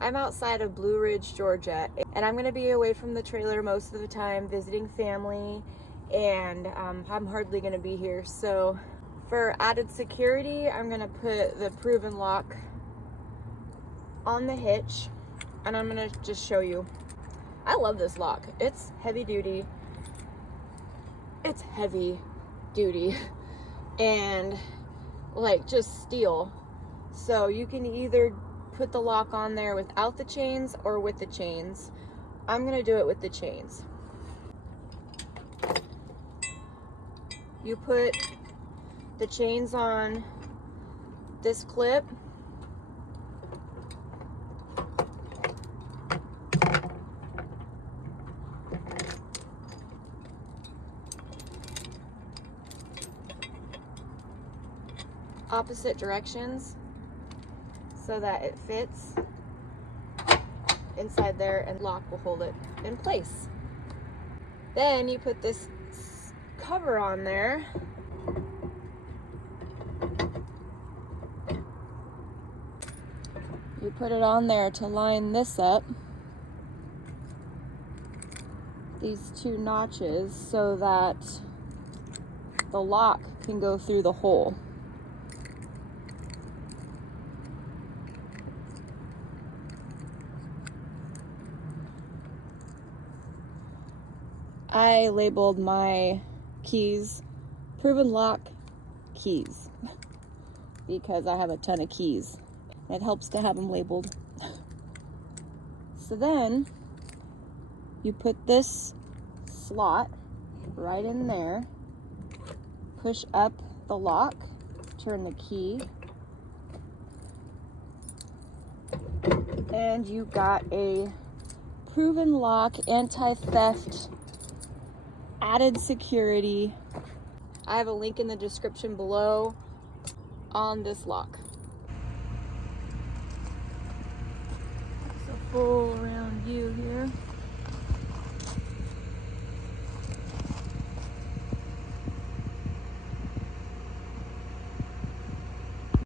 I'm outside of Blue Ridge, Georgia, and I'm gonna be away from the trailer most of the time visiting family, and I'm hardly gonna be here. So for added security, I'm gonna put the proven lock on the hitch, and I'm gonna just show you. I love this lock. It's heavy duty. It's heavy duty and like just steel. So you can either put the lock on there without the chains or with the chains. I'm gonna do it with the chains. You put the chains on this clip. Opposite directions so that it fits inside there and lock will hold it in place. Then you put this cover on there. You put it on there to line this up, these two notches, so that the lock can go through the hole. I labeled my keys proven lock keys because I have a ton of keys. It helps to have them labeled. So then you put this slot right in there, push up the lock, turn the key, and you got a proven lock, anti-theft, added security. I have a link in the description below on this lock. It's a full around view here.